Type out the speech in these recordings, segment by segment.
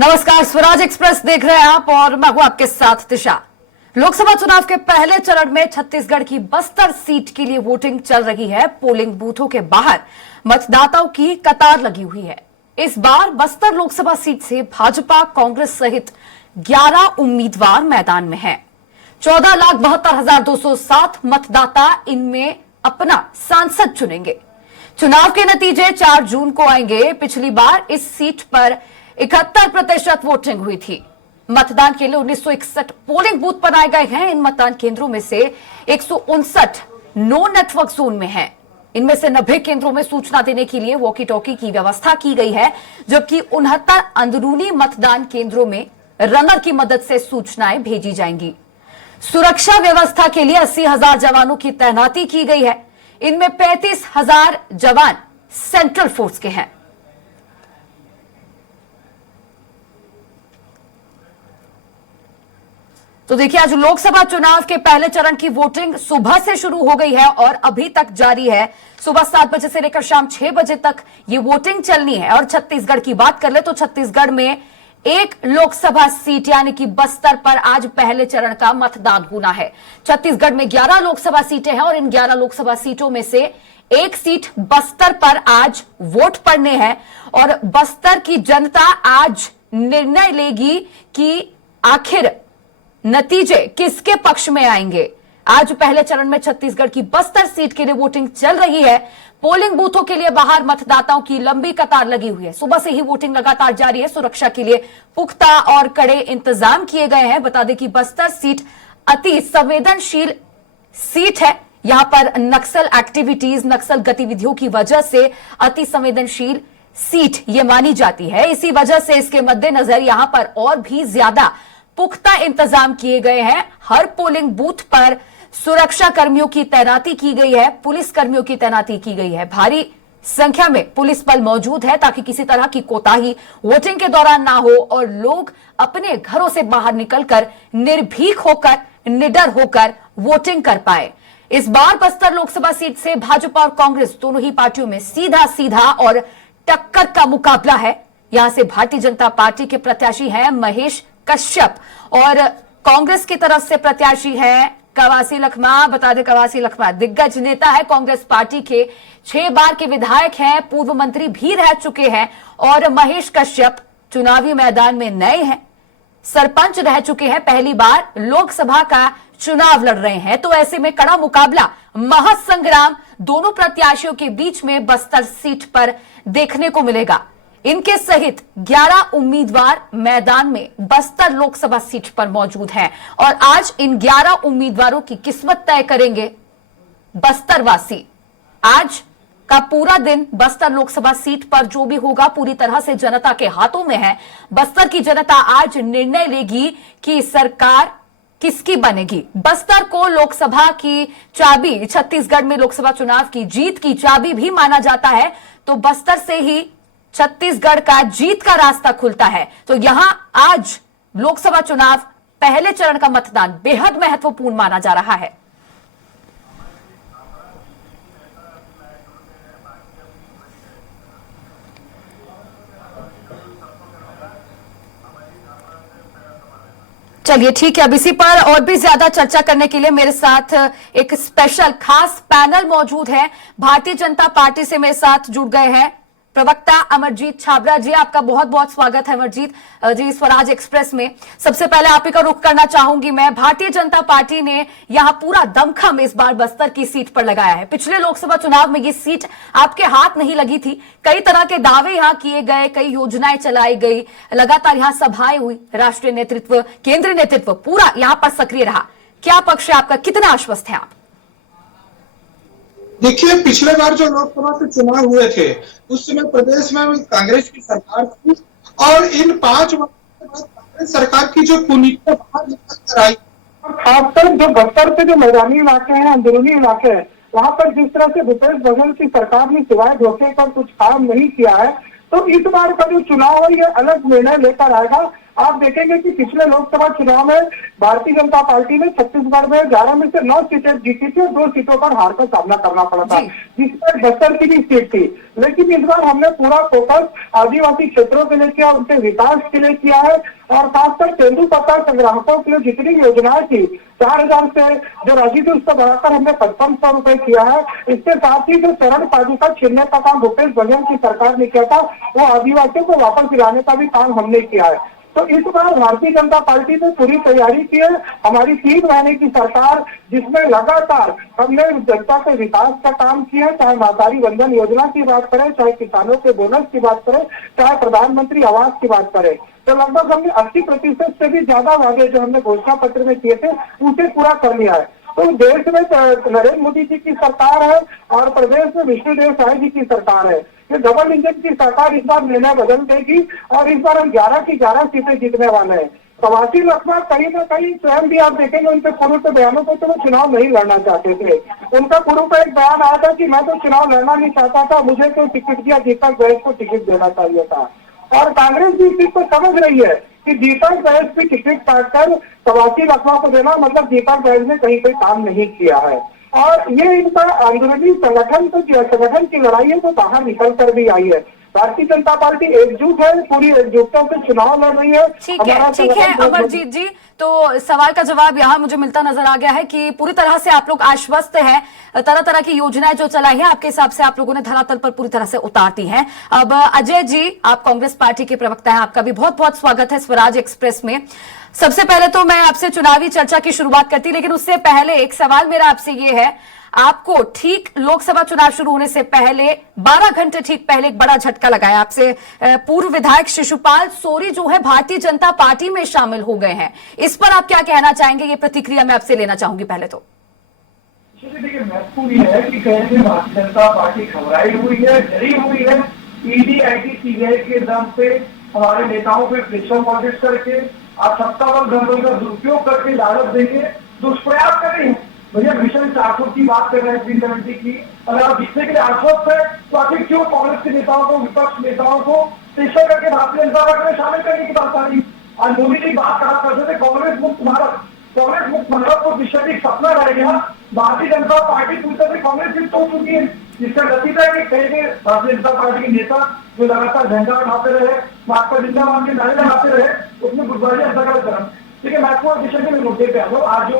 नमस्कार, स्वराज एक्सप्रेस देख रहे हैं आप और मैं हूं आपके साथ दिशा। लोकसभा चुनाव के पहले चरण में छत्तीसगढ़ की बस्तर सीट के लिए वोटिंग चल रही है। पोलिंग बूथों के बाहर मतदाताओं की कतार लगी हुई है। इस बार बस्तर लोकसभा सीट से भाजपा, कांग्रेस सहित 11 उम्मीदवार मैदान में हैं। 14,72,207 मतदाता इनमें अपना सांसद चुनेंगे। चुनाव के नतीजे 4 जून को आएंगे। पिछली बार इस सीट पर 71% वोटिंग हुई थी। मतदान के लिए 1961 पोलिंग बूथ बनाए गए हैं। इन मतदान केंद्रों में से 159 नो नेटवर्क जोन में हैं। इनमें से 90 केंद्रों में सूचना देने के लिए वॉकी टॉकी की व्यवस्था की गई है, जबकि 69 अंदरूनी मतदान केंद्रों में रनर की मदद से सूचनाएं भेजी जाएंगी। सुरक्षा व्यवस्था के लिए 80,000 जवानों की तैनाती की गई है। इनमें 35,000 जवान सेंट्रल फोर्स के हैं। तो देखिए, आज लोकसभा चुनाव के पहले चरण की वोटिंग सुबह से शुरू हो गई है और अभी तक जारी है। सुबह 7 बजे से लेकर शाम 6 बजे तक ये वोटिंग चलनी है। और छत्तीसगढ़ की बात कर ले तो छत्तीसगढ़ में एक लोकसभा सीट यानी कि बस्तर पर आज पहले चरण का मतदान होना है। छत्तीसगढ़ में 11 लोकसभा सीटें हैं और इन 11 लोकसभा सीटों में से एक सीट बस्तर पर आज वोट पड़ने हैं। और बस्तर की जनता आज निर्णय लेगी कि आखिर नतीजे किसके पक्ष में आएंगे। आज पहले चरण में छत्तीसगढ़ की बस्तर सीट के लिए वोटिंग चल रही है। पोलिंग बूथों के लिए बाहर मतदाताओं की लंबी कतार लगी हुई है। सुबह से ही वोटिंग लगातार जारी है। सुरक्षा के लिए पुख्ता और कड़े इंतजाम किए गए हैं। बता दें कि बस्तर सीट अति संवेदनशील सीट है। यहां पर नक्सल एक्टिविटीज, नक्सल गतिविधियों की वजह से अति संवेदनशील सीट ये मानी जाती है। इसी वजह से इसके मद्देनजर यहां पर और भी ज्यादा पुख्ता इंतजाम किए गए हैं। हर पोलिंग बूथ पर सुरक्षा कर्मियों की तैनाती की गई है, पुलिस कर्मियों की तैनाती की गई है। भारी संख्या में पुलिस बल मौजूद है ताकि किसी तरह की कोताही वोटिंग के दौरान ना हो और लोग अपने घरों से बाहर निकलकर निर्भीक होकर, निडर होकर वोटिंग कर पाए। इस बार बस्तर लोकसभा सीट से भाजपा और कांग्रेस दोनों ही पार्टियों में सीधा सीधा और टक्कर का मुकाबला है। यहां से भारतीय जनता पार्टी के प्रत्याशी हैं महेश कश्यप और कांग्रेस की तरफ से प्रत्याशी है कवासी लखमा। बता दें, कवासी लखमा दिग्गज नेता है कांग्रेस पार्टी के, 6 बार के विधायक हैं, पूर्व मंत्री भी रह चुके हैं। और महेश कश्यप चुनावी मैदान में नए हैं, सरपंच रह चुके हैं, पहली बार लोकसभा का चुनाव लड़ रहे हैं। तो ऐसे में कड़ा मुकाबला, महासंग्राम दोनों प्रत्याशियों के बीच में बस्तर सीट पर देखने को मिलेगा। इनके सहित 11 उम्मीदवार मैदान में बस्तर लोकसभा सीट पर मौजूद हैं और आज इन 11 उम्मीदवारों की किस्मत तय करेंगे बस्तरवासी। आज का पूरा दिन बस्तर लोकसभा सीट पर जो भी होगा पूरी तरह से जनता के हाथों में है। बस्तर की जनता आज निर्णय लेगी कि सरकार किसकी बनेगी। बस्तर को लोकसभा की चाबी, छत्तीसगढ़ में लोकसभा चुनाव की जीत की चाबी भी माना जाता है। तो बस्तर से ही छत्तीसगढ़ का जीत का रास्ता खुलता है। तो यहां आज लोकसभा चुनाव पहले चरण का मतदान बेहद महत्वपूर्ण माना जा रहा है। चलिए ठीक है, अब इसी पर और भी ज्यादा चर्चा करने के लिए मेरे साथ एक स्पेशल खास पैनल मौजूद है। भारतीय जनता पार्टी से मेरे साथ जुड़ गए हैं प्रवक्ता अमरजीत छाबड़ा जी। आपका बहुत बहुत स्वागत है अमरजीत जी स्वराज एक्सप्रेस में। सबसे पहले आप ही का रुख करना चाहूंगी मैं। भारतीय जनता पार्टी ने यहां पूरा दमखम इस बार बस्तर की सीट पर लगाया है। पिछले लोकसभा चुनाव में ये सीट आपके हाथ नहीं लगी थी। कई तरह के दावे यहां किए गए, कई योजनाएं चलाई गई, लगातार यहां सभाएं हुई। राष्ट्रीय नेतृत्व, केंद्रीय नेतृत्व पूरा यहां पर सक्रिय रहा। क्या पक्ष है आपका, कितना आश्वस्त है आप? देखिए, पिछले बार जो लोकसभा के चुनाव हुए थे उस समय प्रदेश में कांग्रेस की सरकार थी और इन 5 वर्षों के बाद कांग्रेस सरकार की जो कुनीतियां बाहर निकल कर आई, खासकर जो बस्तर के जो मैदानी इलाके हैं, अंदरूनी इलाके हैं, वहां पर जिस तरह से भूपेश बघेल की सरकार ने सिवाय धोखे का कुछ काम नहीं किया है, तो इस बार का जो चुनाव है ये अलग निर्णय लेकर आएगा। आप देखेंगे कि पिछले लोकसभा चुनाव में भारतीय जनता पार्टी ने छत्तीसगढ़ में 11 में से 9 सीटें जीती थी और 2 सीटों पर हार का सामना करना पड़ा था, जिसमें बस्तर की भी सीट थी। लेकिन इस बार हमने पूरा फोकस आदिवासी क्षेत्रों के लिए किया, उनके विकास के लिए किया है और खासकर तेंदुपत्ता संग्राहकों के लिए जितनी योजनाएं थी 4000 से जो राशि थी उसको बढ़ाकर हमने 5500 रुपए किया है। इसके साथ ही जो चरण पादुका छीनने का काम भूपेश बघेल की सरकार ने किया था वो आदिवासियों को वापस दिलाने का भी काम हमने किया है। तो इस बार भारतीय जनता पार्टी ने पूरी तैयारी की है। हमारी 3 महीने की सरकार जिसमें लगातार हमने जनता के विकास का काम किया है, चाहे मातारी वंदन योजना की बात करें, चाहे किसानों के बोनस की बात करें, चाहे प्रधानमंत्री आवास की बात करें, तो लगभग हमने 80% से भी ज्यादा वादे जो हमने घोषणा पत्र में किए थे उसे पूरा कर लिया है। तो देश में नरेंद्र मोदी जी की सरकार है और प्रदेश में विष्णुदेव साय जी की सरकार है। ये डबल इंजन की सरकार इस बार निर्णय बदल देगी और इस बार हम 11 की 11 सीटें जीतने वाले हैं। कवासी लखमा कहीं ना कहीं स्वयं भी आप देखेंगे उनके पूर्व के बयानों को, तो वो चुनाव नहीं लड़ना चाहते थे। उनका पूर्व का एक बयान आया था कि मैं तो चुनाव लड़ना नहीं चाहता था, मुझे तो टिकट दिया, दीपक बैस को टिकट देना चाहिए था। और कांग्रेस भी इस चीज को समझ रही है कि दीपक बैस की टिकट काटकर कवासी लखमा को देना मतलब दीपक बैस ने कहीं पे काम नहीं किया है। और ये इनका आंदोलनी संगठन की लड़ाई है तो बाहर निकल कर भी आई है। भारतीय जनता पार्टी एकजुट है, पूरी एकजुटता से चुनाव लड़ रही है। ठीक है अमरजीत जी, तो सवाल का जवाब यहाँ मुझे मिलता नजर आ गया है कि पूरी तरह से आप लोग आश्वस्त हैं, तरह तरह की योजनाएं जो चलाई है आपके हिसाब से आप लोगों ने धरातल पर पूरी तरह से उतारती हैं। अब अजय जी, आप कांग्रेस पार्टी के प्रवक्ता हैं, आपका भी बहुत बहुत स्वागत है स्वराज एक्सप्रेस में। सबसे पहले तो मैं आपसे चुनावी चर्चा की शुरुआत करती, लेकिन उससे पहले एक सवाल मेरा आपसे ये है, आपको ठीक लोकसभा चुनाव शुरू होने से पहले 12 घंटे ठीक पहले एक बड़ा झटका लगाया आपसे, पूर्व विधायक शिशुपाल सोरी जो है भारतीय जनता पार्टी में शामिल हो गए हैं। इस पर आप क्या कहना चाहेंगे? ये प्रतिक्रिया मैं आपसे लेना चाहूंगी पहले तो। देखिए, महत्वपूर्ण यह है कि कहीं भारतीय जनता पार्टी घबराई हुई है, डरी हुई है। ईडी आईटी सीबीआई के दम पे हमारे नेताओं पे प्रेशर पॉलिटिक्स करके आप सत्ता और धन का दुरुपयोग करके लालच देंगे, दुष्प्रयास कर रहे हैं। भैया मिशन 400 की बात कर रहे हैं, 370 की, अगर आप जीतने के लिए आश्वस्त है तो आखिर क्यों कांग्रेस के नेताओं को, विपक्ष नेताओं को प्रेशर करके भारतीय जनता पार्टी में शामिल करने की बात आ रही? आज मोदी जी बात कहा करते थे कांग्रेस मुक्त भारत को विश्व एक सपना रहेगा। भारतीय जनता पार्टी पूरी तरह से कांग्रेस से तोड़ चुकी है, जिसका नतीजा है कि कई भारतीय जनता पार्टी के नेता जो लगातार झंडा उठाते रहे, भाजपा जिंदाबाद के नारे लगाते रहे, उसमें गुटबाजी अंतर्गत करें। ठीक है, महत्वपूर्ण विषय के मुद्दे पे आ जाओ। आज जो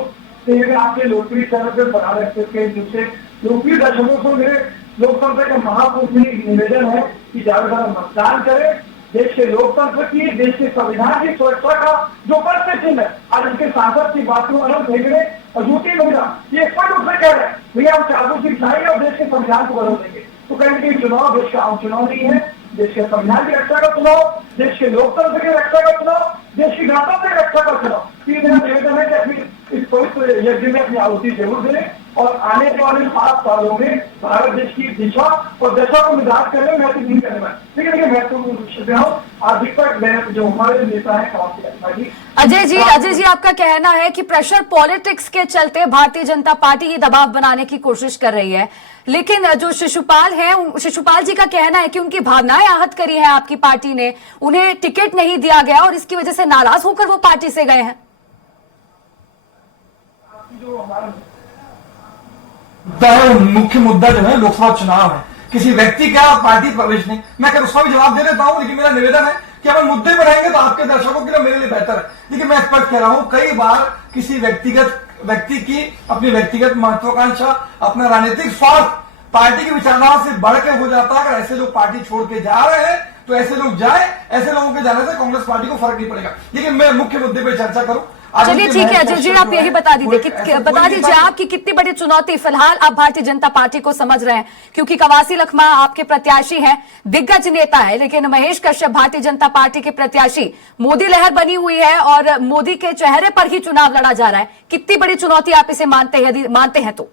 आपके लोकप्रिय चैनल पर बना रहे थे, जिससे लोकप्रिय दर्शकों को मेरे लोकतंत्र के महापुरुष में निवेदन है कि ज्यादा मतदान करें, देश के लोकतंत्र की, देश के संविधान की सुरक्षा का जो बड़े चिन्ह है। आज उनके सांसद की बात को अलग फेंकने और झूठी महिला ये स्पष्ट रूप से कह रहे हैं भैया हम 400 सीट लाएंगे और देश के संविधान को बदल देंगे। तो कहीं कि चुनाव देश का आम चुनाव नहीं है, देश के संविधान की रक्षा का चुनाव, देश के लोकतंत्र की रक्षा का चुनाव, देश की गणतंत्र की रक्षा का चुनाव। तीन मेरा निवेदन है कि अपनी इस पवित्र यज्ञ में अपनी आहुति जरूर दें और आने वाले 5 सालों में भारत देश की दिशा और दशा को निर्धारित करने में नहीं करने में। देखिए महत्वपूर्ण विषय अधिकतर जो हमारे नेता है अजय जी आपका कहना है कि प्रेशर पॉलिटिक्स के चलते भारतीय जनता पार्टी ये दबाव बनाने की कोशिश कर रही है, लेकिन जो शिशुपाल जी का कहना है कि उनकी भावनाएं आहत करी है आपकी पार्टी ने, उन्हें टिकट नहीं दिया गया और इसकी वजह से नाराज होकर वो पार्टी से गए हैं। जो हमारा मुख्य मुद्दा जो है लोकसभा चुनाव है, किसी व्यक्ति का पार्टी प्रवेश नहीं। मैं उसका भी जवाब दे देता हूं, लेकिन मेरा निवेदन है कि अगर मुद्दे पर रहेंगे तो आपके दर्शकों के लिए मेरे लिए बेहतर है। लेकिन मैं स्पष्ट कह रहा हूं, कई बार किसी व्यक्ति की अपनी व्यक्तिगत महत्वाकांक्षा, अपना राजनीतिक स्वार्थ पार्टी की विचारधारा से बढ़ के हो जाता है। अगर ऐसे लोग पार्टी छोड़ के जा रहे हैं तो ऐसे लोग जाए, ऐसे लोगों के जाने से कांग्रेस पार्टी को फर्क नहीं पड़ेगा। लेकिन मैं मुख्य मुद्दे पर चर्चा करूं। चलिए ठीक है अजय जी, आप यही बता दीजिए आप की कितनी बड़ी चुनौती फिलहाल आप भारतीय जनता पार्टी को समझ रहे हैं, क्योंकि कवासी लखमा आपके प्रत्याशी हैं, दिग्गज नेता है, लेकिन महेश कश्यप भारतीय जनता पार्टी के प्रत्याशी, मोदी लहर बनी हुई है और मोदी के चेहरे पर ही चुनाव लड़ा जा रहा है। कितनी बड़ी चुनौती आप इसे मानते हैं? तो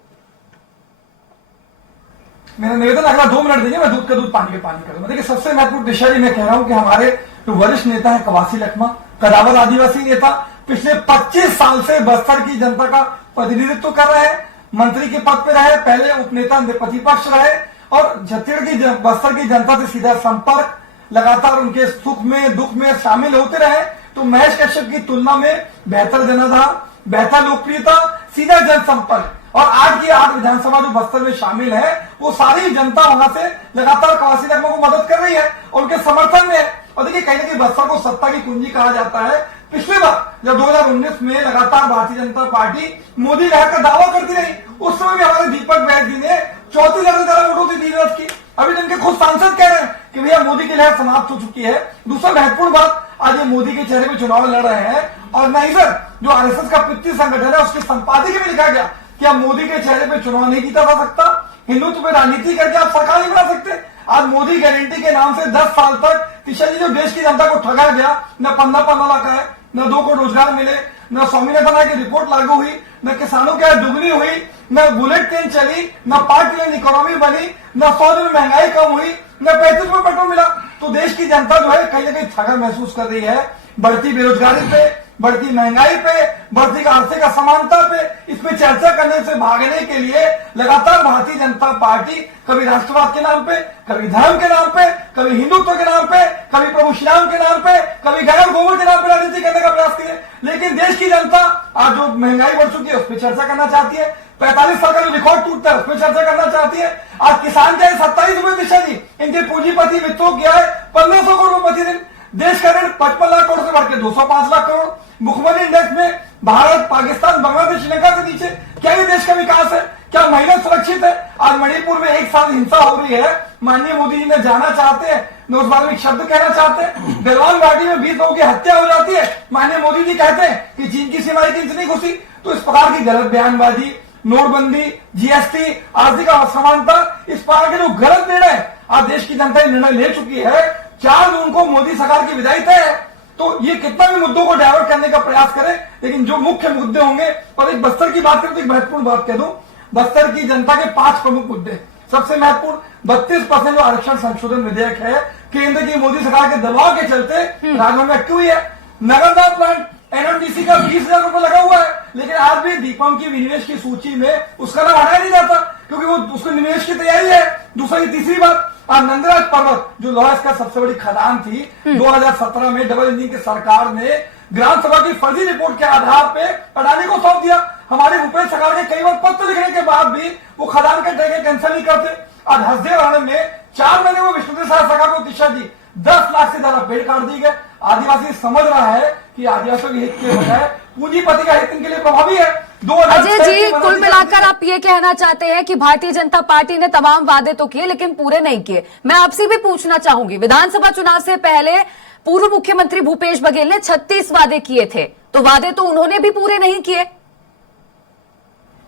मेरा निवेदन अगला 2 मिनट देंगे, मैं दूध का दूध पानी का पानी करूंगा। देखिए सबसे महत्वपूर्ण विषय मैं कह रहा हूं कि हमारे जो वरिष्ठ नेता है कवासी लखमा, कदावर आदिवासी नेता, पिछले 25 साल से बस्तर की जनता का प्रतिनिधित्व कर रहे हैं, मंत्री के पद पे रहे, पहले उपनेता प्रतिपक्ष रहे और छत्तीसगढ़ की बस्तर की जनता से सीधा संपर्क, लगातार उनके सुख में दुख में शामिल होते रहे। तो महेश कश्यप की तुलना में बेहतर जनाधार, बेहतर लोकप्रियता, सीधा जनसंपर्क। और आज की 8 विधानसभा जो बस्तर में शामिल है, वो सारी जनता वहां से लगातार कवासी लखमा को मदद कर रही है और उनके समर्थन में है। और देखिए, कहीं ना कहीं बस्तर को सत्ता की कुंजी कहा जाता है। पिछली बार जब 2019 में लगातार भारतीय जनता पार्टी मोदी रह का दावा करती रही, उस समय भी हमारे दीपक बैद जी ने 34,000 से ज्यादा वोटों से जीत की। अभी जिनके खुद सांसद कह रहे हैं कि भैया मोदी की लहर समाप्त हो चुकी है। दूसरा महत्वपूर्ण बात, आज ये मोदी के चेहरे पे चुनाव लड़ रहे हैं और नहीं सर, जो आरएसएस का पितृ संगठन है उसके संपादकीय में लिखा गया कि आप मोदी के चेहरे पे चुनाव नहीं जीता जा सकता, हिंदुत्व पे राजनीति करके आप सरकार नहीं बना सकते। आज मोदी गारंटी के नाम से 10 साल तक किशन जी जो देश की जनता को ठगा गया, न 15 लाख है, न 2 करोड़ रोजगार मिले, न स्वामीनाथन आयोग की रिपोर्ट लागू हुई, न किसानों की आय दुगनी हुई, न बुलेट ट्रेन चली, न पार्ट लेन इकोनॉमी बनी, न 100 दिन में महंगाई कम हुई, न 35 रुपए पेट्रोल मिला। तो देश की जनता जो है कहीं ना कहीं ठगा महसूस कर रही है। बढ़ती बेरोजगारी पे, बढ़ती महंगाई पे, बढ़ती आर्थिक असमानता पे, इसमें चर्चा करने से भागने के लिए लगातार भारतीय जनता पार्टी कभी राष्ट्रवाद के नाम पे, कभी धर्म के नाम पे, कभी हिंदुत्व के नाम पे, कभी प्रभु श्री राम के नाम पे, कभी गाय और गोबर के नाम पे राजनीति करने का प्रयास किए। लेकिन देश की जनता आज जो महंगाई बढ़ चुकी है उस पर चर्चा करना चाहती है। 45 साल का जो रिकॉर्ड टूटता है उस पर चर्चा करना चाहती है। आज किसान के 27 रुपए दिशा जी, इनके पूंजीपति मित्रों की आय 1500 करोड़ प्रतिदिन, देश का ऋण 55 लाख करोड़ से बढ़ के 205 लाख करोड़, भुखमरी इंडेक्स में भारत, पाकिस्तान, बांग्लादेश, श्रीलंका से नीचे। क्या ये देश का विकास है? क्या महिला सुरक्षित है? आज मणिपुर में 1 साल हिंसा हो रही है, माननीय मोदी जी ने जाना चाहते हैं, न उस बारे में एक शब्द कहना चाहते हैं। गलवान घाटी में 20 लोगों की हत्या हो जाती है, माननीय मोदी जी कहते हैं कि चीन की सीमाएं इंच नहीं घुसी। तो इस प्रकार की गलत बयानबाजी, नोटबंदी, जीएसटी, आर्थिक असमानता, इस प्रकार के जो गलत निर्णय आज देश की जनता ने निर्णय ले चुकी है। 4 जून को मोदी सरकार की विदाई तय है। तो ये कितना भी मुद्दों को डाइवर्ट करने का प्रयास करे, लेकिन जो मुख्य मुद्दे होंगे, और एक बस्तर की बात करें तो एक महत्वपूर्ण बात कह दूं, बस्तर की जनता के 5 प्रमुख मुद्दे। सबसे महत्वपूर्ण 32% जो आरक्षण संशोधन विधेयक है, केंद्र की मोदी सरकार के दबाव के चलते राजभवन में अटकी हुई है। नगरदार प्लांट एनएमडीसी का 20,000 रुपए लगा हुआ है, लेकिन आज भी दीपम की विनिवेश की सूची में उसका नाम हटाया नहीं जाता, क्योंकि वो उसको निवेश की तैयारी है। दूसरी तीसरी बात, नंदराज पर्वत जो लॉयस का सबसे बड़ी खदान थी, 2017 में डबल इंजन की सरकार ने ग्राम सभा की फर्जी रिपोर्ट के आधार पे अडानी को सौंप दिया। हमारे भूपेश सरकार के कई बार पत्र लिखने के बाद भी वो खदान के ठेके कैंसिल नहीं करते। आज हसदेव में 4 महीने में विष्णुदेव साय सरकार को दिशा दी, 10 लाख से ज्यादा पेड़ काट दिए गए। आदिवासी समझ रहा है कि आदिवासियों के हित के बजाय पूंजीपति का हित इनके लिए प्रभावी है। अजय जी, कुल मिलाकर आप ये कहना चाहते हैं कि भारतीय जनता पार्टी ने तमाम वादे तो किए लेकिन पूरे नहीं किए। मैं आपसे भी पूछना चाहूंगी, विधानसभा चुनाव से पहले पूर्व मुख्यमंत्री भूपेश बघेल ने 36 वादे किए थे, तो वादे तो उन्होंने भी पूरे नहीं किए,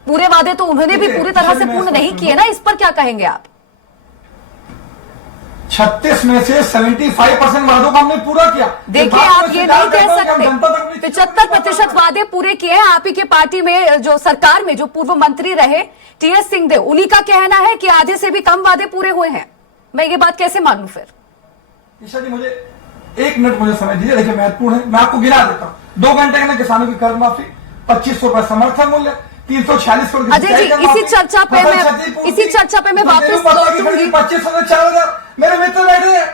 पूरे वादे तो उन्होंने भी पूरी तरह से पूर्ण नहीं किए ना। इस पर क्या कहेंगे आप? 36 में से 75% वादों को हमने पूरा किया। देखिए, आप ये नहीं कह सकते 75% वादे पूरे किए हैं। आप ही के पार्टी में जो सरकार में जो पूर्व मंत्री रहे टीएस सिंहदेव, उन्हीं का कहना है कि आधे से भी कम वादे पूरे हुए हैं। मैं ये बात कैसे मानूं फिर? ईशा जी, मुझे 1 मिनट मुझे समय दीजिए। देखिए, महत्वपूर्ण है, मैं आपको गिना देता हूँ। 2 घंटे के अंदर किसानों की कर्ज माफी, 2500 रुपए समर्थन मूल्य, 346 करोड़। अजय जी, इसी चर्चा पे मैं वापस लौटूंगी। 2500 से 4,000 मेरे मित्र बैठे हैं।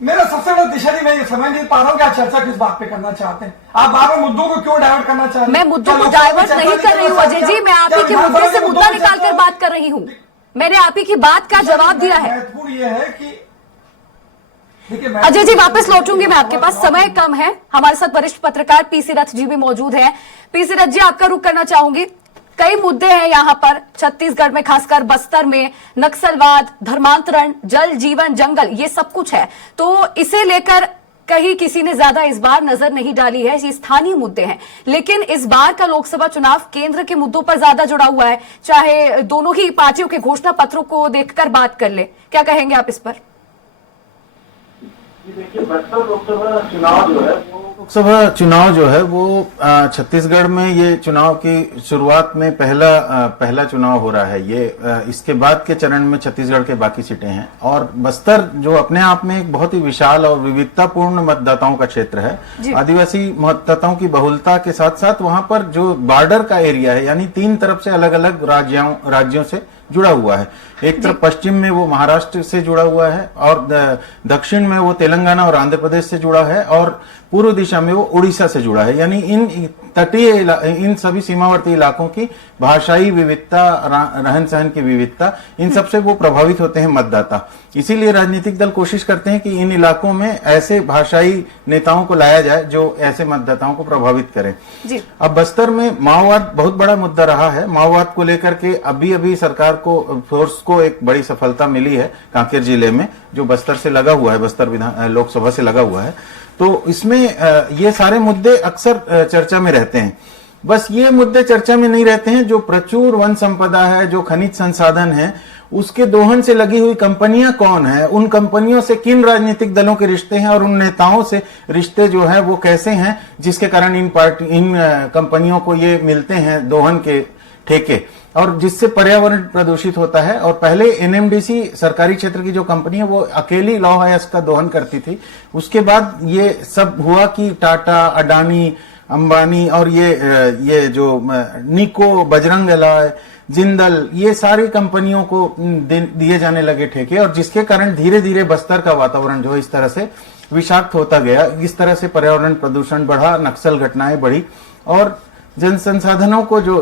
मेरा सबसे बड़ा दिशा जी, मैं ये समझ नहीं पा रहा हूँ कि आप चर्चा किस बात पे करना चाहते हैं। आप बार बार मुद्दों को क्यों डाइवर्ट करना चाहते हैं? मैं मुद्दों को डाइवर्ट नहीं कर रही हूँ अजय जी, मैं आप ही के मुद्दे से मुद्दा निकालकर बात कर रही हूँ। मैंने आप ही की बात का जवाब दिया है। महत्वपूर्ण ये है कि अजय जी, वापस लौटूंगी मैं आपके पास, समय कम है। हमारे साथ वरिष्ठ पत्रकार पीसी रथ जी भी मौजूद हैं। पीसी रथ जी, आपका रुख करना चाहूंगी। कई मुद्दे हैं यहाँ पर छत्तीसगढ़ में, खासकर बस्तर में, नक्सलवाद, धर्मांतरण, जल जीवन जंगल, ये सब कुछ है। तो इसे लेकर कहीं किसी ने ज्यादा इस बार नजर नहीं डाली है, ये स्थानीय मुद्दे हैं। लेकिन इस बार का लोकसभा चुनाव केंद्र के मुद्दों पर ज्यादा जुड़ा हुआ है, चाहे दोनों ही पार्टियों के घोषणा पत्रों को देखकर बात कर ले। क्या कहेंगे आप इस पर? देखिए, बस्तर लोकसभा चुनाव जो है वो छत्तीसगढ़ में ये चुनाव की शुरुआत में पहला चुनाव हो रहा है। ये इसके बाद के चरण में छत्तीसगढ़ के बाकी सीटें हैं, और बस्तर जो अपने आप में एक बहुत ही विशाल और विविधतापूर्ण मतदाताओं का क्षेत्र है। आदिवासी मतदाताओं की बहुलता के साथ साथ वहां पर जो बॉर्डर का एरिया है, यानी 3 तरफ से अलग अलग राज्यों से जुड़ा हुआ है। एक तरफ पश्चिम में वो महाराष्ट्र से जुड़ा हुआ है और दक्षिण में वो तेलंगाना और आंध्र प्रदेश से जुड़ा है और पूर्व दिशा में वो उड़ीसा से जुड़ा है। यानी इन तटीय इन सभी सीमावर्ती इलाकों की भाषाई विविधता, रहन सहन की विविधता, इन सबसे वो प्रभावित होते हैं मतदाता। इसीलिए राजनीतिक दल कोशिश करते हैं कि इन इलाकों में ऐसे भाषाई नेताओं को लाया जाए जो ऐसे मतदाताओं को प्रभावित करें। जी। अब बस्तर में माओवाद बहुत बड़ा मुद्दा रहा है। माओवाद को लेकर के अभी अभी सरकार को, फोर्स को एक बड़ी सफलता मिली है कांकेर जिले में, जो बस्तर से लगा हुआ है, बस्तर लोकसभा से लगा हुआ है। तो इसमें ये सारे मुद्दे अक्सर चर्चा में रहते हैं। बस ये मुद्दे चर्चा में नहीं रहते हैं जो प्रचुर वन संपदा है, जो खनिज संसाधन है, उसके दोहन से लगी हुई कंपनियां कौन है, उन कंपनियों से किन राजनीतिक दलों के रिश्ते हैं और उन नेताओं से रिश्ते जो है वो कैसे हैं, जिसके कारण इन कंपनियों को ये मिलते हैं दोहन के ठेके, और जिससे पर्यावरण प्रदूषित होता है। और पहले एनएमडीसी सरकारी क्षेत्र की जो कंपनी है वो अकेली लौह अयस्क का दोहन करती थी। उसके बाद ये सब हुआ कि टाटा, अडानी, अंबानी और ये जो निको, बजरंग एलॉय, जिंदल, ये सारी कंपनियों को दिए जाने लगे ठेके, और जिसके कारण धीरे धीरे बस्तर का वातावरण जो है इस तरह से विषाक्त होता गया। इस तरह से पर्यावरण प्रदूषण बढ़ा, नक्सल घटनाएं बढ़ी और जन संसाधनों को जो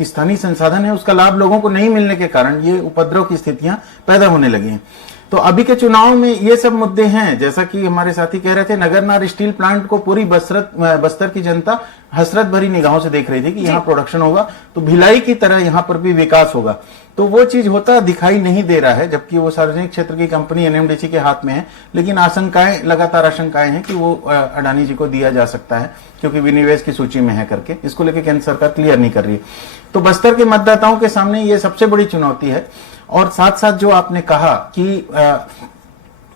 स्थानीय संसाधन है उसका लाभ लोगों को नहीं मिलने के कारण ये उपद्रव की स्थितियां पैदा होने लगी हैं। तो अभी के चुनाव में ये सब मुद्दे हैं। जैसा कि हमारे साथी कह रहे थे, नगरनार स्टील प्लांट को पूरी बस्तर की जनता हसरत भरी निगाहों से देख रही थी कि यहाँ प्रोडक्शन होगा तो भिलाई की तरह यहाँ पर भी विकास होगा। तो वो चीज होता दिखाई नहीं दे रहा है, जबकि वो सार्वजनिक क्षेत्र की कंपनी एनएमडीसी के हाथ में है। लेकिन लगातार आशंकाएं हैं कि वो अडानी जी को दिया जा सकता है, क्योंकि विनिवेश की सूची में है करके। इसको लेकर केंद्र सरकार क्लियर नहीं कर रही। तो बस्तर के मतदाताओं के सामने ये सबसे बड़ी चुनौती है। और साथ साथ जो आपने कहा कि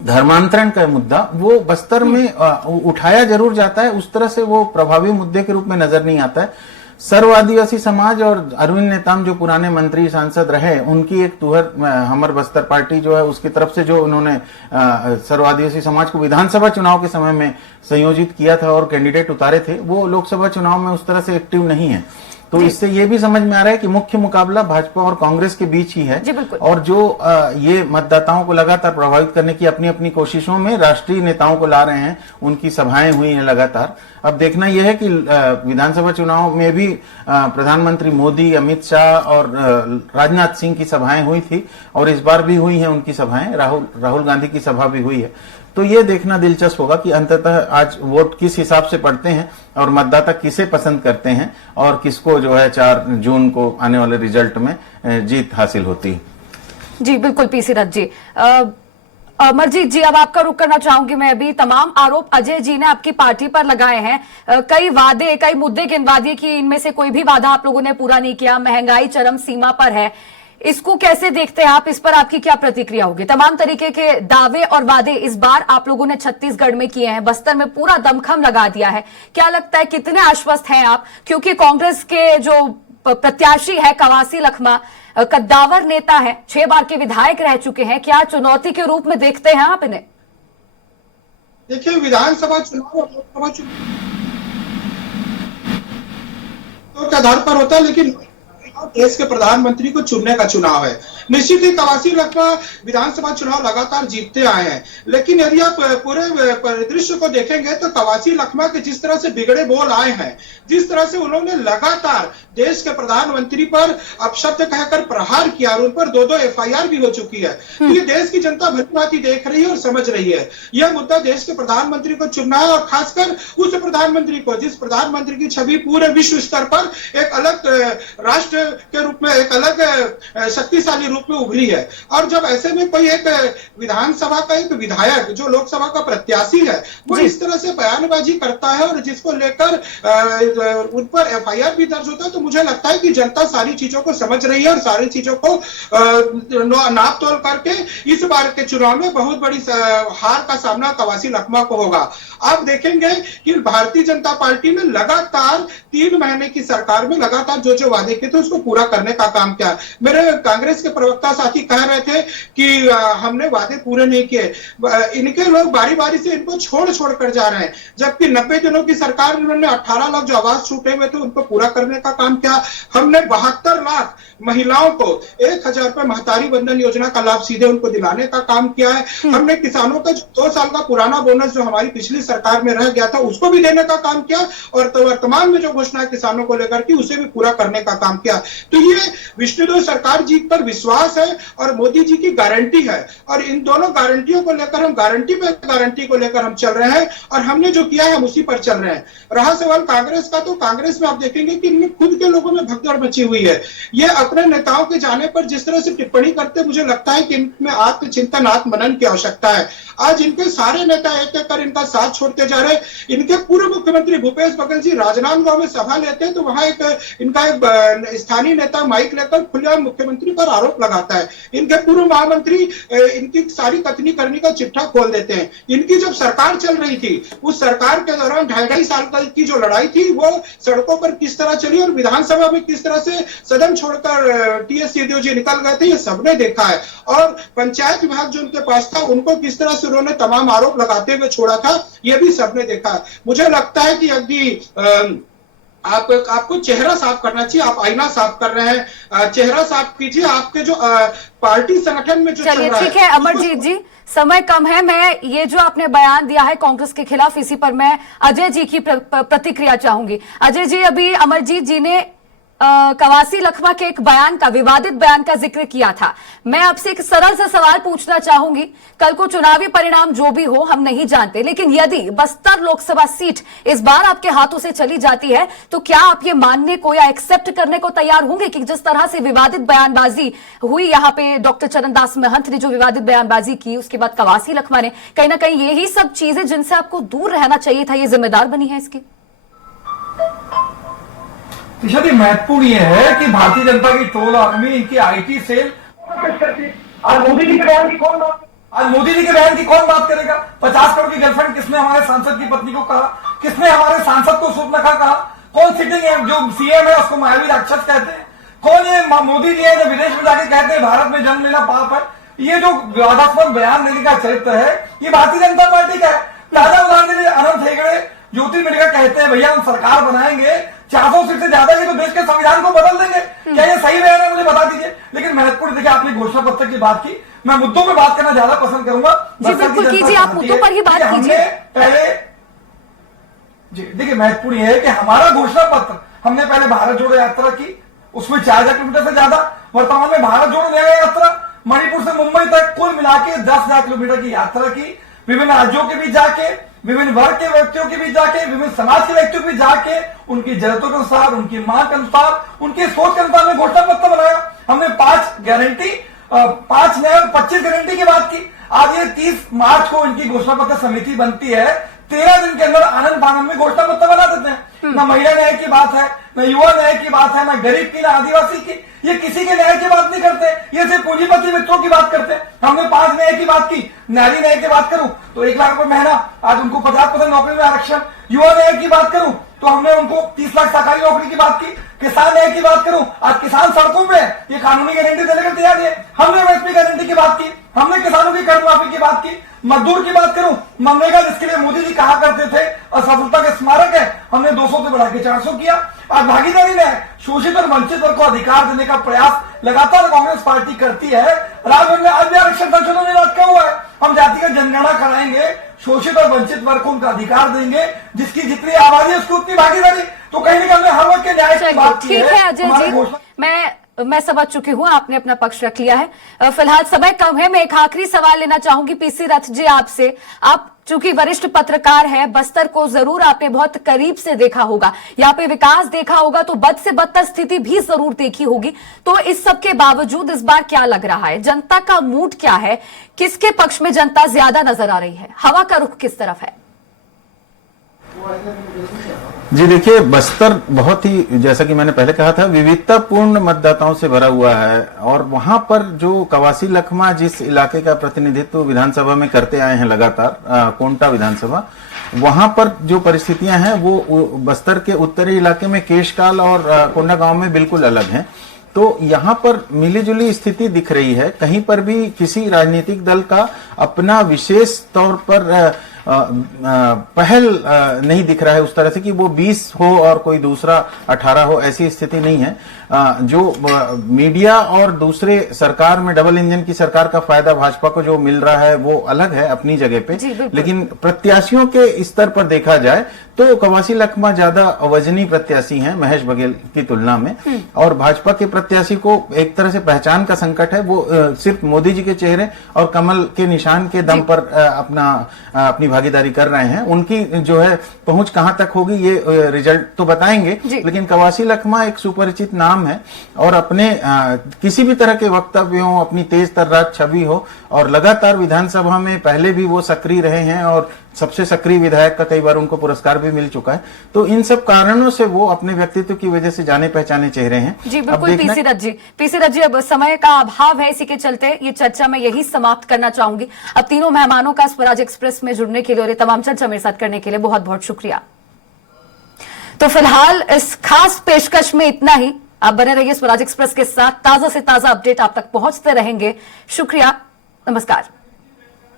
धर्मांतरण का मुद्दा, वो बस्तर में उठाया जरूर जाता है, उस तरह से वो प्रभावी मुद्दे के रूप में नजर नहीं आता है। सर्व आदिवासी समाज और अरविंद नेताम जो पुराने मंत्री सांसद रहे, उनकी एक तुहर हमर बस्तर पार्टी जो है उसकी तरफ से जो उन्होंने सर्व आदिवासी समाज को विधानसभा चुनाव के समय में संयोजित किया था और कैंडिडेट उतारे थे, वो लोकसभा चुनाव में उस तरह से एक्टिव नहीं है। तो इससे ये भी समझ में आ रहा है कि मुख्य मुकाबला भाजपा और कांग्रेस के बीच ही है। और जो ये मतदाताओं को लगातार प्रभावित करने की अपनी अपनी कोशिशों में राष्ट्रीय नेताओं को ला रहे हैं, उनकी सभाएं हुई हैं लगातार। अब देखना यह है कि विधानसभा चुनाव में भी प्रधानमंत्री मोदी, अमित शाह और राजनाथ सिंह की सभाएं हुई थी, और इस बार भी हुई हैं उनकी सभाएं, राहुल गांधी की सभा भी हुई है। तो ये देखना दिलचस्प होगा कि अंततः आज वोट किस हिसाब से पड़ते हैं और मतदाता किसे पसंद करते हैं और किसको जो है 4 जून को आने वाले रिजल्ट में जीत हासिल होती है। जी बिल्कुल पीसी रथ जी। अमरजीत जी, अब आपका रुख करना चाहूंगी मैं। अभी तमाम आरोप अजय जी ने आपकी पार्टी पर लगाए हैं। कई वादे, कई मुद्दे गिनवा दिए कि इनमें से कोई भी वादा आप लोगों ने पूरा नहीं किया। महंगाई चरम सीमा पर है, इसको कैसे देखते हैं आप? इस पर आपकी क्या प्रतिक्रिया होगी? तमाम तरीके के दावे और वादे इस बार आप लोगों ने छत्तीसगढ़ में किए हैं, बस्तर में पूरा दमखम लगा दिया है। क्या लगता है, कितने आश्वस्त हैं आप? क्योंकि कांग्रेस के जो प्रत्याशी है कवासी लखमा, कद्दावर नेता है, 6 बार के विधायक रह चुके हैं, क्या चुनौती के रूप में देखते हैं आप इन्हें? देखिए, विधानसभा चुनाव और लोकसभा चुनाव के आधार पर होता है, लेकिन देश के प्रधानमंत्री को चुनने का चुनाव है। निश्चित ही कवासी लखमा विधानसभा चुनाव लगातार जीतते आए हैं, लेकिन यदि आप पूरे परिदृश्य को देखेंगे तो कवासी लखमा के जिस तरह से बिगड़े बोल आए हैं, जिस तरह से उन्होंने लगातार देश के प्रधानमंत्री पर अपशब्द कहकर प्रहार किया और उन पर 2-2 FIR भी हो चुकी है। तो ये देश की जनता भली-भांति देख रही है और समझ रही है। यह मुद्दा देश के प्रधानमंत्री को चुनना है, और खासकर उस प्रधानमंत्री को जिस प्रधानमंत्री की छवि पूरे विश्व स्तर पर एक अलग राष्ट्र के रूप में, एक अलग शक्तिशाली रूप में उभरी है। और जब ऐसे में कोई एक विधानसभा का एक विधायक जो लोकसभा का प्रत्याशी है, वो इस तरह से बयानबाजी करता है और जिसको लेकर उन पर FIR भी दर्ज होता है, तो मुझे लगता है कि जनता सारी चीजों को समझ रही है और सारी चीजों को नाप तोल करके इस बार के चुनाव में बहुत बड़ी हार का सामना कवासी लखमा को होगा। आप देखेंगे कि भारतीय जनता पार्टी ने लगातार 3 महीने की सरकार में लगातार जो वादे किए थे उसको उसको पूरा करने का काम किया। मेरे कांग्रेस के प्रवक्ता साथी कह रहे थे कि हमने वादे पूरे नहीं किए। इनके लोग बारी बारी से इनको छोड़ छोड़ कर जा रहे हैं, जबकि 90 दिनों की सरकार ने 18 लाख जो आवास छूटे हुए थे उनको पूरा करने का काम किया। हमने 72 लाख महिलाओं को 1000 रुपए महतारी बंधन योजना का लाभ सीधे उनको दिलाने का काम किया है। हमने किसानों का 2 साल का पुराना बोनस जो हमारी पिछली सरकार में रह गया था उसको भी देने का काम किया, और तो वर्तमान में जो घोषणा किसानों को लेकर की उसे भी पूरा करने का काम किया। तो ये विष्णुदेव सरकार जी पर विश्वास है और मोदी जी की गारंटी है, और इन दोनों गारंटियों को लेकर हम गारंटी को लेकर हम चल रहे हैं, और हमने जो किया है हम उसी पर चल रहे हैं। रहा सवाल कांग्रेस का, तो कांग्रेस में आप देखेंगे कि इनमें खुद के लोगों में भगदड़ मची हुई है। ये अपने नेताओं के जाने पर जिस तरह से टिप्पणी करते, मुझे लगता है कि इनमें आत्मचिंतन आत्मनन की आवश्यकता है। आज इनके सारे नेता एक एक कर इनका साथ छोड़ते जा रहे। इनके पूर्व मुख्यमंत्री भूपेश बघेल जी राजनांदगांव में सभा लेते हैं तो वहां इनका एक स्थानीय नेता माइक लेकर खुलेआम मुख्यमंत्री पर आरोप लगाता है। इनके पूर्व महामंत्री इनकी सारी कथनी करनी का चिट्ठा खोल देते हैं। इनकी जब सरकार चल रही थी उस सरकार के दौरान 2.5 साल की जो लड़ाई थी वो सड़कों पर किस तरह चली और विधानसभा में किस तरह से सदन छोड़कर टीएस सिंहदेव जी निकल गए थे, ये सबने देखा है। और पंचायत विभाग जो उनके पास था उनको किस तरह से उन्होंने तमाम आरोप लगाते हुए छोड़ा था, ये भी सबने देखा है। मुझे लगता है कि यदि आपको चेहरा साफ करना चाहिए, आप आईना साफ कर रहे हैं, चेहरा साफ कीजिए। आपके जो पार्टी संगठन में जो चल चलिए रहा ठीक है अमरजीत जी, समय कम है। मैं ये जो आपने बयान दिया है कांग्रेस के खिलाफ, इसी पर मैं अजय जी की प्रतिक्रिया चाहूंगी। अजय जी, अभी अमरजीत जी ने कवासी लखमा के एक बयान का, विवादित बयान का जिक्र किया था। मैं आपसे एक सरल सा सवाल पूछना चाहूंगी। कल को चुनावी परिणाम जो भी हो हम नहीं जानते, लेकिन यदि बस्तर लोकसभा सीट इस बार आपके हाथों से चली जाती है तो क्या आप ये मानने को या एक्सेप्ट करने को तैयार होंगे कि जिस तरह से विवादित बयानबाजी हुई यहाँ पे, डॉक्टर चरणदास महंत ने जो विवादित बयानबाजी की, उसके बाद कवासी लखमा ने, कहीं ना कहीं यही सब चीजें जिनसे आपको दूर रहना चाहिए था, ये जिम्मेदार बनी है इसकी? महत्वपूर्ण ये है कि भारतीय जनता की टोल आर्मी, इनकी आईटी सेल, आज मोदी जी के बयान की कौन बात, आज मोदी जी के बयान की कौन बात करेगा? 50 करोड़ की गर्लफ्रेंड किसने हमारे सांसद की पत्नी को कहा? किसने हमारे सांसद को सुपनखा कहा? कौन सिटिंग है जो सीएम है उसको मायावी राक्षस कहते हैं? कौन ये मोदी जी है जो विदेश में जाके कहते हैं भारत में जन्म लेना पाप है? ये जो विवादास्पद बयान देने का चरित्र है ये भारतीय जनता पार्टी का है। ताजा उदाहरण अनंत हेगड़े ज्योतिर्मयिका कहते हैं भैया हम सरकार बनाएंगे 400 सीट से ज्यादा की तो देश के संविधान को बदल देंगे। क्या ये सही बयान है? मुझे बता दीजिए। लेकिन महत्वपूर्ण देखिए, आपने घोषणा पत्र की बात की, मैं मुद्दों पे बात करना ज्यादा पसंद करूंगा। जी बिल्कुल कीजिए, आप मुद्दों पर ही बात कीजिए। पहले जी देखिए, महत्वपूर्ण यह है कि हमारा घोषणा पत्र, हमने पहले भारत जोड़ो यात्रा की, उसमें 4000 किलोमीटर से ज्यादा। वर्तमान में भारत जोड़ो नया यात्रा मणिपुर से मुंबई तक कुल मिला के 10,000 किलोमीटर की यात्रा की, विभिन्न राज्यों के बीच जाके, विभिन्न वर्ग के व्यक्तियों के बीच जाके, विभिन्न समाज के व्यक्तियों के बीच जाके, उनकी जरूरतों के अनुसार, उनकी मांग के अनुसार, उनकी सोच के अनुसार में घोषणा पत्र बनाया। हमने 5 गारंटी, 5 नए और 25 गारंटी की बात की। आज ये 30 मार्च को इनकी घोषणा पत्र समिति बनती है। 13 दिन के अंदर आनंद फानंद में घोषणा पत्र बना देते हैं। न महिला न्याय की बात है, न युवा न्याय की बात है, न गरीब की, न आदिवासी की। ये किसी के न्याय की बात नहीं करते, ये सिर्फ पूंजीपति व्यक्तियों की बात करते हैं। हमने 5 न्याय की बात की। नारी न्याय की बात करूं तो 1 लाख रुपए महीना, आज उनको 50% नौकरी में आरक्षण। युवा न्याय की बात करूं तो हमने उनको 30 लाख सरकारी नौकरी की बात की। किसान न्याय की बात करूं, आज किसान सड़कों पे, ये कानूनी गारंटी देने के तैयार है। हमने एमएसपी गारंटी की बात की, हमने किसानों की कर्ज माफी की बात की। मजदूर की बात करूं, मनरेगा जिसके लिए मोदी जी कहा करते थे असफलता के स्मारक है, हमने 200 से बढ़ा के 400 किया। आज भागीदारी न्याय, शोषित और वंचित वर्ग को अधिकार देने का प्रयास लगातार कांग्रेस पार्टी करती है। राजभवन में आज भी आरक्षण संशोधन में लटका हुआ है। हम जातिगत जनगणना कराएंगे, शोषित और वंचित वर्ग को उनका अधिकार देंगे, जिसकी जितनी आबादी है उसकी उतनी भागीदारी। तो कहीं ना कहीं हर वर्ग के न्याय की बात की है। ठीक है अजय जी, मैं समझ चुकी हूं, आपने अपना पक्ष रख लिया है। फिलहाल समय कम है, मैं एक आखिरी सवाल लेना चाहूंगी पीसी रथ जी आपसे। आप चूंकि वरिष्ठ पत्रकार है, बस्तर को जरूर आपने बहुत करीब से देखा होगा, यहाँ पे विकास देखा होगा, तो बद से बदतर स्थिति भी जरूर देखी होगी। तो इस सब के बावजूद इस बार क्या लग रहा है, जनता का मूड क्या है, किसके पक्ष में जनता ज्यादा नजर आ रही है, हवा का रुख किस तरफ है? जी देखिए, बस्तर बहुत ही, जैसा कि मैंने पहले कहा था, विविधतापूर्ण मतदाताओं से भरा हुआ है। और वहां पर जो कवासी लखमा जिस इलाके का प्रतिनिधित्व विधानसभा में करते आए हैं लगातार, कोंटा विधानसभा, वहां पर जो परिस्थितियां हैं वो बस्तर के उत्तरी इलाके में केशकाल और कोंडागांव में बिल्कुल अलग हैं। तो यहाँ पर मिलीजुली स्थिति दिख रही है, कहीं पर भी किसी राजनीतिक दल का अपना विशेष तौर पर पहल नहीं दिख रहा है उस तरह से कि वो 20 हो और कोई दूसरा 18 हो, ऐसी स्थिति नहीं है। जो मीडिया और दूसरे सरकार में डबल इंजन की सरकार का फायदा भाजपा को जो मिल रहा है वो अलग है अपनी जगह पे, लेकिन प्रत्याशियों के स्तर पर देखा जाए तो कवासी लखमा ज्यादा वजनी प्रत्याशी हैं महेश बघेल की तुलना में, और भाजपा के प्रत्याशी को एक तरह से पहचान का संकट है। वो सिर्फ मोदी जी के चेहरे और कमल के निशान के दम पर अपनी भागीदारी कर रहे हैं। उनकी जो है पहुंच कहां तक होगी ये रिजल्ट तो बताएंगे, लेकिन कवासी लखमा एक सुपरिचित नाम है और अपने किसी भी तरह के वक्तव्य हो, अपनी तेज तर्रार छवि हो, और लगातार विधानसभा में पहले भी वो सक्रिय रहे हैं और सबसे सक्रिय विधायक का कई बार उनको पुरस्कार भी मिल चुका है। तो इन सब कारणों से वो अपने व्यक्तित्व की वजह से जाने पहचाने चेहरे हैं। जी बिल्कुल। पीसी रथ जी, अब समय का अभाव है, इसी के चलते ये चर्चा मैं यही समाप्त करना चाहूंगी। अब तीनों मेहमानों का स्वराज एक्सप्रेस में जुड़ने के लिए और ये तमाम चर्चा मेरे साथ करने के लिए बहुत बहुत शुक्रिया। तो फिलहाल इस खास पेशकश में इतना ही। आप बने रहिए स्वराज एक्सप्रेस के साथ, ताजा से ताजा अपडेट आप तक पहुंचते रहेंगे। शुक्रिया, नमस्कार।